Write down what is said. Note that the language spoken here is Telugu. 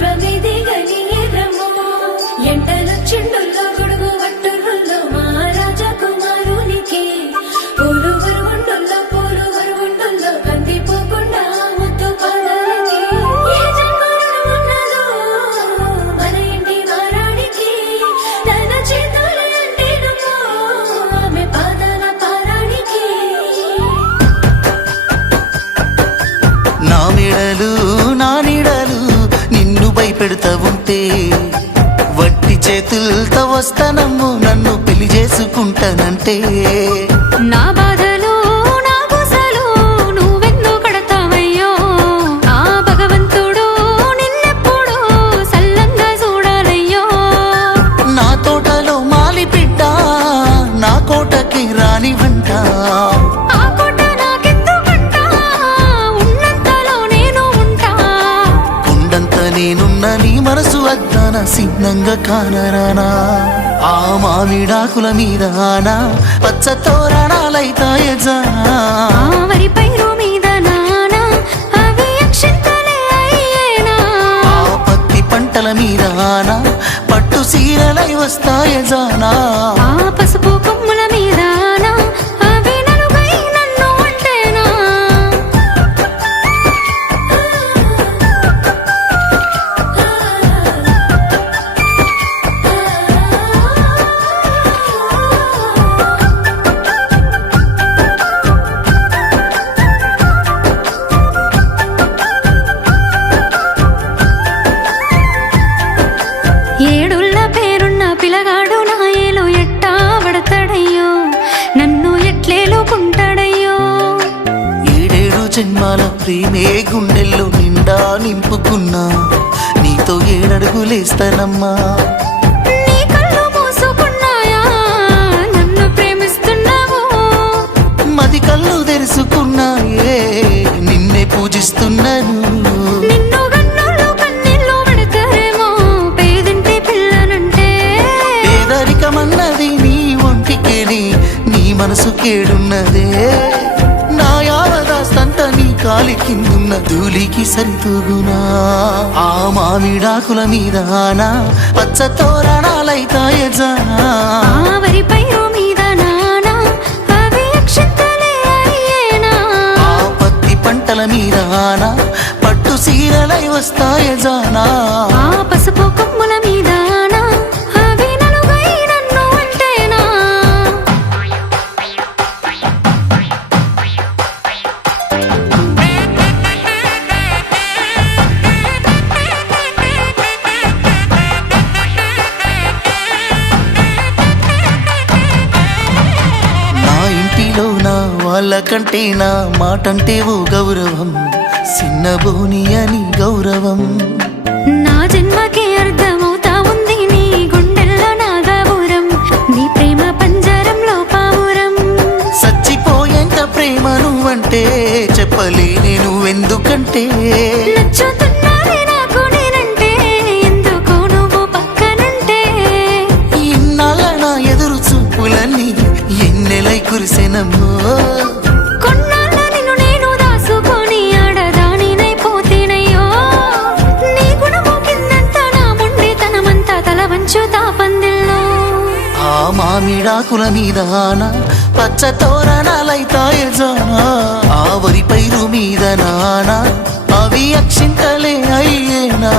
విశ్వమిది గనియరము ఎంటల చెండుల్లో గొడుగు వట్టుల్లో మా రాజకుమారునికి పూలు వరువుండుల్లో కందిపోకుండా ముత్తు పాదాలకి ఏ జన్మరుణం ఉన్నదో మన ఇంటి వారానికి తన చేతులు అంటేనుమో ఆమె పాదాల పారానికి నా మెడలు నా నీడలు నిన్ను భయపెడతా ఉంటే వట్టి చేతులతో వస్తానమ్ము నన్ను పెళ్లి చేసుకుంటానంటే నా బాధలు నా గుసలు నువ్వెందు కడతావయ్యో ఆ భగవంతుడు నిన్నెప్పుడు సల్లంగా చూడాలయ్యో నా తోటలో మాలి బిడ్డ నా కోటకి రాని వంట ఆ కోట నాకెందుకంట ఉన్నంతలో నేను ఉంటా కొండంత నేనున్న నీ మనసు అద్దాన సిన్నంగా కానరానా ఆ మామిడాకుల మీద ఆనా పచ్చ తోరణాలైతాయ జానా ఆ వరి పైరు మీద నానా అవి అక్షంతలే అయ్యేనా ఆ పత్తి పంటల మీద ఆనా పట్టు సీరలై వస్తాయ జానా ఆ పసుపు కొమ్ముల మీద నా అవి నలుగై నన్ను అంటేనా ఏడుళ్ళ పేరున్న పిలగాడు నా ఏలో ఎట్టా పడతాడయ్యో నన్ను ఎట్లేలుకుంటాడయ్యో ఏడేడు జన్మాల ప్రేమే గుండెల్లో నిండా నింపుకున్నా నీతో ఏడడుగులేస్తానమ్మా నీ కళ్ళు మూసుకున్నాయా నన్ను ప్రేమిస్తున్నావు మది కళ్ళు తెరుచుకున్నాయే నిన్నే పూజిస్తున్నాను నిన్ను గన్నులు కన్నీళ్ళు పెడతారేమో పేదింటి పిల్లనంటే పేదరికమన్నది నీ ఒంటికేని నీ మనసు కేడున్నదే నా యావదాస్తంత నీ కాలి కిందున్న ధూళికి సరితూగునా ఆ మామిడాకుల మీద ఆనా పచ్చ తోరణాలైతాయ జానా ఆ వరి పైరు మీద నానా అవి అక్షంతలే అయ్యేనా ఆ పత్తి పంటల మీద ఆనా పట్టు సీరలై వస్తాయ జానా ఆ పసుపు కొమ్ముల మీద నా అవి నలుగై నన్ను అంటేనా నా ఇంటిలో నా వాళ్ళకంటే నా మాటంటే ఓ గౌరవం సిన్నబోని అని గౌరవం నా జన్మకే అర్థమవుతా ఉంది నీ గుండెల్లో నా గౌరం నీ ప్రేమ పంజరంలో పావురం చచ్చిపోయేంత ప్రేమ నువ్వంటే చెప్పలేనే నువ్వెందుకంటే నచ్చుతున్నావే నాకు నేనంటే ఎందుకు నువ్వు పక్కనంటే ఇన్నాళ్ళ నా ఎదురు చూపులన్నీ ఎన్నెలై కురిసెనమ్మో కొన్నాళ్ళ నిన్ను నేను దాసుకొని ఆడదానినైపోతేనయ్యో నీ గుణము కిందంతా నా మొండితనమంతా తల వంచుతా పందిల్లో ఆ మామిడాకుల మీద ఆనా పచ్చ తోరణాలైతాయ జానా ఆ వరి పైరు మీద నానా అవి అక్షింతలే అయ్యేనా